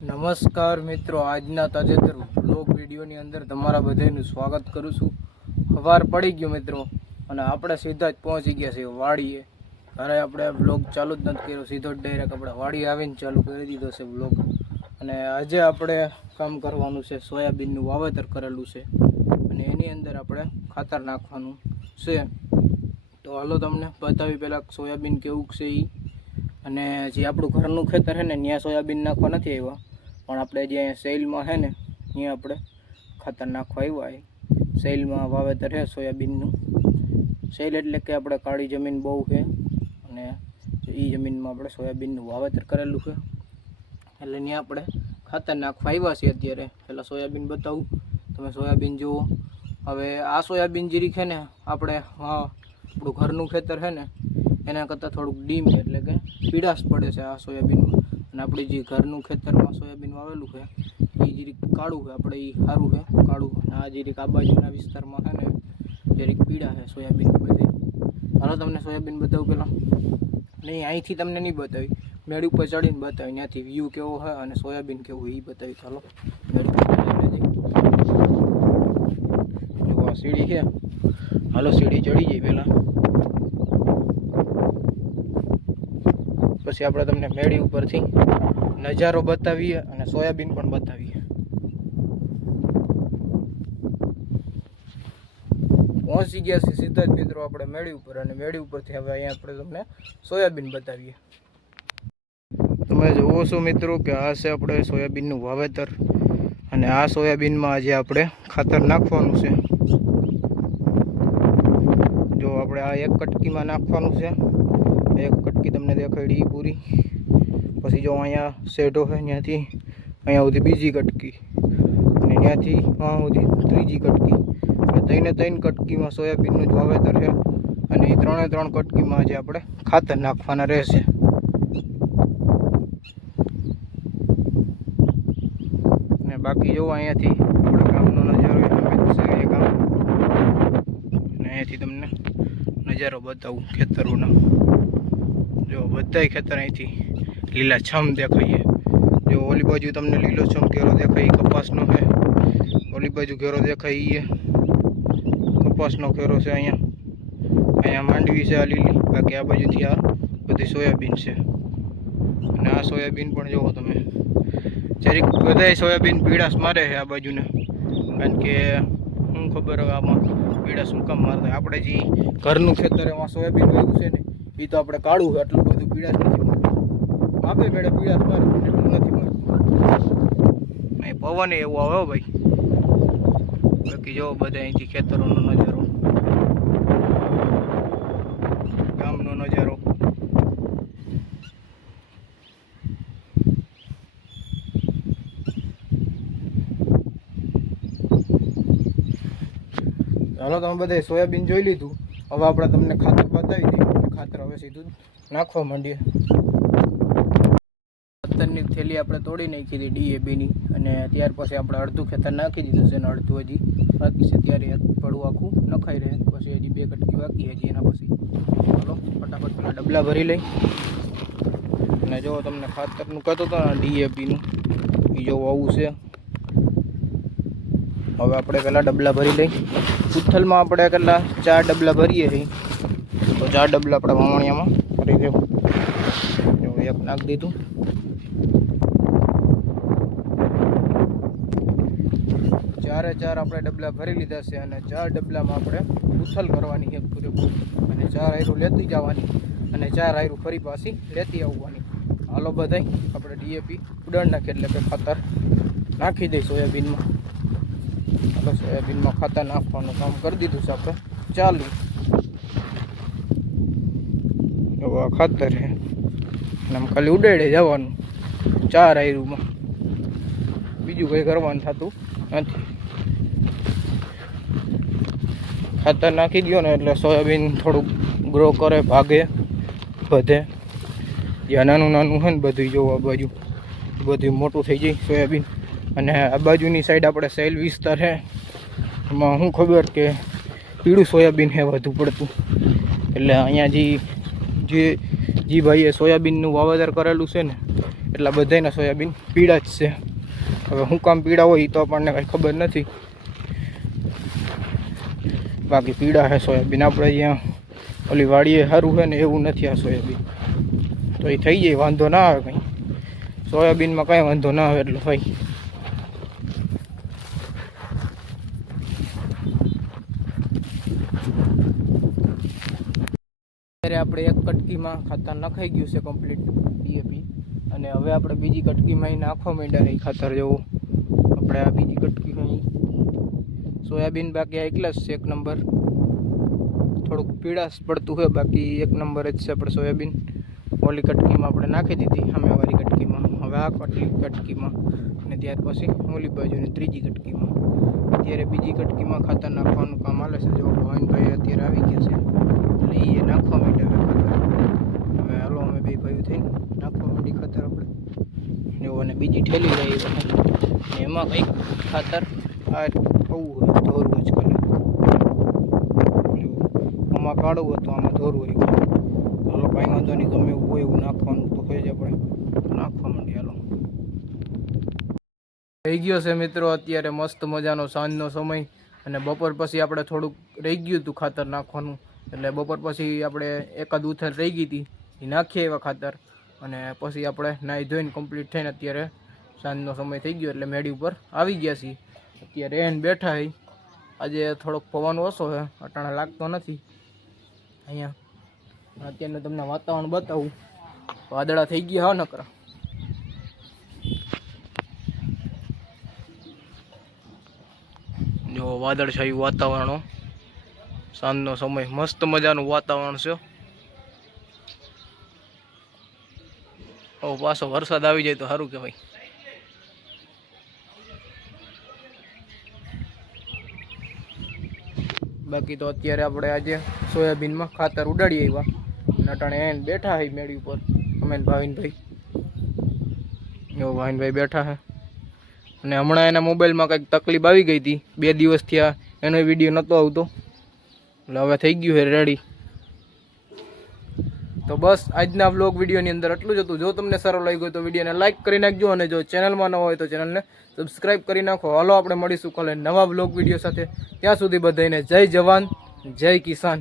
નમસ્કાર મિત્રો, આજના તાજેતર બ્લોગ વિડીયોની અંદર તમારા બધાનું સ્વાગત કરું છું। સવાર પડી ગયો મિત્રો અને આપણે સીધા જ પહોંચી ગયા છે વાડીએ। ત્યારે આપણે બ્લોગ ચાલુ જ નથી કર્યો, સીધો ડાયરેક્ટ આપણે વાડી આવીને ચાલુ કરી દીધો છે બ્લોગ। અને આજે આપણે કામ કરવાનું છે, સોયાબીનનું વાવેતર કરેલું છે અને એની અંદર આપણે ખાતર નાખવાનું છે। તો હાલો તમને બતાવી પહેલાં સોયાબીન કેવું છે એ। અને જે આપણું ઘરનું ખેતર છે ને ત્યાં સોયાબીન નાખવા નથી આવ્યા, પણ આપણે જે અહીંયા સેલમાં છે ને ત્યાં આપણે ખાતર નાખવા આવ્યા છે। સેલમાં વાવેતર છે સોયાબીનનું। સેલ એટલે કે આપણે કાળી જમીન બહુ છે અને એ જમીનમાં આપણે સોયાબીનનું વાવેતર કરેલું છે, એટલે ત્યાં આપણે ખાતર નાખવા આવ્યા છીએ અત્યારે। પહેલાં સોયાબીન બતાવું, તમે સોયાબીન જુઓ। હવે આ સોયાબીન જીરીક છે ને આપણે આપણું ઘરનું ખેતર છે ને એના કરતાં થોડુંક ડીમ એટલે કે પીળાશ પડે છે આ સોયાબીનમાં। અને આપણે જે ઘરનું ખેતરમાં સોયાબીન વાવેલું છે એ જીરીક કાળું છે, આપણે એ સારું છે કાળું। અને આ જીરીક આ બાજુના વિસ્તારમાં છે ને જીરીક પીળા છે સોયાબીન બધી। હાલો તમને સોયાબીન બતાવું પહેલાં, નહીં અહીંથી તમને નહીં બતાવી, મેળ ઉપર ચડીને બતાવી, ત્યાંથી વ્યૂ કેવો છે અને સોયાબીન કેવું એ બતાવી। ચાલો મેળ ઉપર ચડી જો આ સીડી છે, હાલો સીડી ચડી જાય પહેલાં, પછી આપણે તમને મેળી ઉપરથી નજારો બતાવીએ અને સોયાબીન પણ બતાવીએ। પહોંચી ગયા છે સીધા જ મિત્રો આપણે મેળી ઉપર, અને મેળી ઉપરથી હવે અહીંયા આપણે તમને સોયાબીન બતાવીએ। તમે જુઓ છો મિત્રો કે આ છે આપણે સોયાબીનનું વાવેતર, અને આ સોયાબીનમાં આજે આપણે ખાતર નાખવાનું છે। જો આપણે આ એક કટકીમાં નાખવાનું છે, એક કટકી તમને દેખાડી પૂરી, પછી જો અહીંયા શેઢો છે ત્યાંથી અહીંયા સુધી બીજી કટકી, અને ત્યાંથી ત્યાં સુધી ત્રીજી કટકી, એટલે ત્રણ કટકીમાં સોયાબીનનું જ વાવેતર છે। અને એ ત્રણ કટકીમાં આજે આપણે ખાતર નાખવાના રહેશે। અને બાકી જો અહીંયાથી આપણે ગામનો નજારો છે એ ગામ, અને અહીંયાથી તમને નજારો બતાવું ખેતરોનો। જો બધાય ખેતર અહીંથી લીલાછમ દેખાઈએ। જો ઓલી બાજુ તમને લીલોછમ ઘેરો દેખાય કપાસનો છે, ઓલી બાજુ ઘેરો દેખાય એ કપાસનો ઘેરો છે। અહીંયા માંડવી છે આ લીલી, બાકી આ બાજુથી આ બધી સોયાબીન છે। અને આ સોયાબીન પણ જુઓ તમે, જરીક બધાય સોયાબીન પીળાશ મારે છે આ બાજુને, કારણ કે શું ખબર હવે આમાં પીળાશ શું કામ મારતા। આપણે જે ઘરનું ખેતર એમાં સોયાબીન વાવ્યું છે ને એ તો આપણે કાળું છે, આટલું બધું પીળાશ નથી મારતું। આપે મેળે પીળાશ મારે પણ એટલું નથી મારતું, અહીં પવન એવો આવે ભાઈ। બાકી જો બધા અહીંથી ખેતરોનો નજારો, ગામનો નજારો। ચાલો તમે બધા સોયાબીન જોઈ લીધું, હવે આપણે તમને ખાતર બતાવી દઈએ। ખાતર હવે સીધું નાખવા માંડીએ। ખાતરની થેલી આપણે તોડી નાખી હતી DAPની, અને ત્યાર પછી આપણે અડધું ખેતર નાખી દીધું છે, અને અડધું હજી બાકી છે, ત્યારે પડવું આખું નખાઈ રહે, પછી હજી 2 કટકી બાકી હજી એના પછી। ચાલો ફટાફટ પેલા ડબલા ભરી લઈ, અને જો તમને ખાતરનું કહેતો હતો ને DAPનું, એ જો આવું છે। હવે આપણે પહેલાં ડબલા ભરી લઈ, ઉથલમાં આપણે કેટલા 4 ડબલા ભરીએ છીએ, તો 4 ડબલા આપણે વાવણિયામાં ભરી દેવું। જો એક નાખી દીધું, ચારે 4 આપણે ડબલા ભરી લીધા છે, અને 4 ડબલામાં આપણે ઉથલ કરવાની છે પૂરેપૂરી, અને 4 આયરું લેતી જવાની, અને 4 આયરું ફરી પાછી લેતી આવવાની। હાલો બધાય આપણે DAP ઉડાડ નાખીએ એટલે કે ખાતર નાખી દઈ સોયાબીનમાં। હાલો સોયાબીનમાં ખાતર નાખવાનું કામ કરી દીધું છે આપણે ચાલુ। આ ખાતર છે, અને આમ ખાલી ઉડાડે જવાનું 4 આયરુંમાં, બીજું કંઈ કરવાનું થતું નથી। ખાતર નાખી દો ને એટલે સોયાબીન થોડુંક ગ્રો કરે, ભાગે, વધે। જ્યાં નાનું છે ને બધું જોવું, આ બાજુ બધું મોટું થઈ જાય સોયાબીન। અને આ બાજુની સાઈડ આપણે સેલ વિસ્તાર છે, એમાં શું ખબર કે પીળું સોયાબીન છે વધુ પડતું, એટલે અહીંયા જે ભાઈએ સોયાબીનનું વાવેતર કરેલું છે ને એટલા બધાના સોયાબીન પીળા જ છે. હવે શું કામ પીળા હોય એ તો આપણને કંઈ ખબર નથી, બાકી પીળા છે સોયાબીન. આપણે અહીંયા ઓલી વાડીએ સારું છે ને એવું નથી આ સોયાબીન, તો એ થઈ જાય, વાંધો ના આવે કંઈ. સોયાબીનમાં કાંઈ વાંધો ના આવે એટલો ભાઈ. અત્યારે આપણે એક કટકીમાં ખાતર નખાઈ ગયું છે કમ્પ્લીટ ડીએપી, અને હવે આપણે બીજી કટકીમાં અહીં નાખવા માંડ્યા રહી ખાતર જેવું. આપણે આ બીજી કટકીમાં સોયાબીન બાકી એકલા જ છે, એક નંબર. થોડુંક પીળાશ પડતું હોય, બાકી એક નંબર જ છે આપણે સોયાબીન. ઓલી કટકીમાં આપણે નાખી દીધી, સામેવાળી કટકીમાં. હવે આ કટકીમાં, અને ત્યાર પછી ઓલી બાજુની ત્રીજી કટકીમાં. અત્યારે બીજી કટકીમાં ખાતર નાખવાનું કામ હાલે છે. જો ભાઈ અત્યારે આવી ગયા છે, એટલે એ નાખવા માંડ્યા ખાતર. હવે હાલો અમે બે ભાઈઓ થઈને નાખવા માંડી ખાતર આપણે. એવું, અને બીજી ઠેલી જાય એમાં કંઈક ખાતર આ આવું ધોરવું જ કરે. આમાં કાઢવું હતું, આમાં ધોરવું હોય. હાલો કાંઈ વાંધો નહીં, ગમે એવું હોય એવું નાખવાનું તો હોય જ. આપણે નાખવા માંડીએ હાલો. થઈ ગયો છે મિત્રો અત્યારે મસ્ત મજાનો સાંજનો સમય, અને બપોર પછી આપણે થોડુંક રહી ગયું હતું ખાતર નાખવાનું, એટલે બપોર પછી આપણે એકાદ ઉથલ રહી ગઈ હતી, એ નાખીએ એવા ખાતર. અને પછી આપણે નાહી ધોઈને કમ્પ્લીટ થઈને અત્યારે સાંજનો સમય થઈ ગયો એટલે મેડી ઉપર આવી ગયા છીએ. અત્યારે એને બેઠા હોય. આજે થોડોક પવન ઓછો છે, અટાણે લાગતો નથી અહીંયા. અત્યારનું તમને વાતાવરણ બતાવું, વાદળા થઈ ગયા હા નકરા. જો વાદળછાયું વાતાવરણ, સાંજનો સમય, મસ્ત મજાનું વાતાવરણ છે. ઓ પાછો વરસાદ આવી જાય તો સારું કહેવાય. બાકી તો અત્યારે આપણે આજે સોયાબીનમાં ખાતર ઉડાડી આવ્યા, નટાણે એને બેઠા હોય મેળી ઉપર અમે ભાવિનભાઈ. એવો ભાવિનભાઈ બેઠા છે, અને હમણાં એના મોબાઈલમાં કંઈક તકલીફ આવી ગઈ હતી, 2 દિવસથી આ એનો વિડીયો નહોતો આવતો, એટલે હવે થઈ ગયું છે રેડી. તો બસ આજના વ્લોગ વિડીયોની અંદર એટલું જ હતું. જો તમને સારો લાગ્યો તો વિડીયોને લાઇક કરી નાખજો, અને જો ચેનલમાં ન હોય તો ચેનલને સબસ્ક્રાઈબ કરી નાખો. હાલો આપણે મળીશું કાલે નવા વ્લોગ વિડીયો સાથે. ત્યાં સુધી બધાને જય જવાન જય કિસાન.